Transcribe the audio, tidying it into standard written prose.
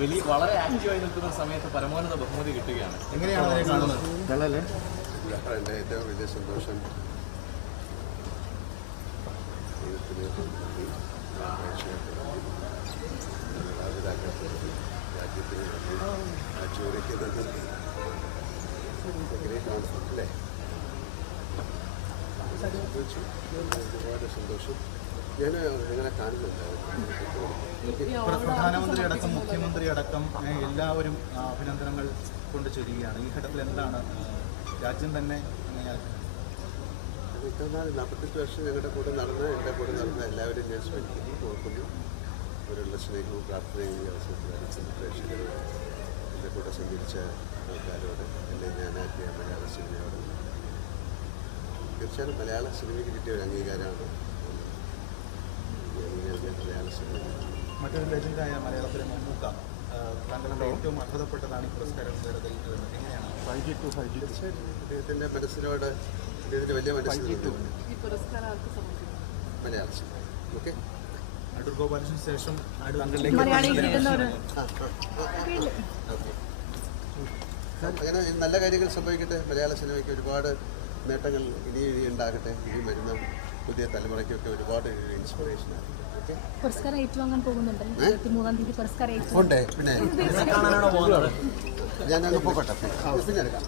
വലിയ വളരെ ആക്റ്റീവായി നിൽക്കുന്ന സമയത്ത് പരമോന്നത ബഹുമതി കിട്ടുകയാണ്. എങ്ങനെയാണ് അതിനെ കാണുന്നത്? എൻ്റെ ഏറ്റവും വലിയ സന്തോഷം ദൈവത്തിന് രാജ്യത്തിന് ചോരയ്ക്ക് അല്ലേ ഒരുപാട് സന്തോഷം. ഞാൻ നിങ്ങളെ കാണുന്നുണ്ടായിരുന്നു. പ്രധാനമന്ത്രി അടക്കം മുഖ്യമന്ത്രി അടക്കം എല്ലാവരും അഭിനന്ദനങ്ങൾ കൊണ്ട് ചൊല്ലുകയാണ്. ഈ ഘട്ടത്തിൽ എന്താണ് രാജ്യം തന്നെ 48 വർഷം ഞങ്ങളുടെ കൂടെ നടന്ന് എൻ്റെ കൂടെ നടന്ന എല്ലാവരും ഞാൻ സ്മരിക്കുന്നു, ഓർക്കുന്നു. അവരുള്ള സ്നേഹവും പ്രാർത്ഥനയും ഈ അവസരത്തിൽ അറിയിക്കുന്ന പ്രേക്ഷകരോട്, എൻ്റെ കൂടെ സഞ്ചരിച്ച ആൾക്കാരോട്, എൻ്റെ ഞാനാക്കിയ മലയാള സിനിമയോട്. തീർച്ചയായും മലയാള സിനിമയ്ക്ക് കിട്ടിയ ഒരു അംഗീകാരമാണ് മലയാള സിനിമ. മറ്റൊരു ലെജൻഡായ മലയാളത്തിലെ മമ്മൂക്ക താങ്കളുടെ ഏറ്റവും അർഹതപ്പെട്ടതാണ് ഈ പുരസ്കാരം നേടുന്നതിൽ. എങ്ങനെയാണ്? തീർച്ചയായിട്ടും അദ്ദേഹത്തിൻ്റെ മനസ്സിനോട്, അദ്ദേഹത്തിൻ്റെ വലിയ മനസ്സിൽ മലയാള സിനിമ. ഓക്കെ, അടൂർ ഗോപാലകൃഷ്ണന് ശേഷം അങ്ങനെ നല്ല കാര്യങ്ങൾ സംഭവിക്കട്ടെ. മലയാള സിനിമയ്ക്ക് ഒരുപാട് നേട്ടങ്ങൾ ഇനി ഉണ്ടാകട്ടെ. ഇനി വരുന്ന പുതിയ തലമുറയ്ക്കൊക്കെ ഒരുപാട് ഇൻസ്പിറേഷനാണ്. പുരസ്കാരം ഏറ്റുവാങ്ങാൻ പോകുന്നുണ്ട്. 23-ാം തീയതി പുരസ്കാരം ഉണ്ട്. പിന്നെ ഞാനങ്ങ് പോകട്ടെ, പിന്നെ എടുക്കാം.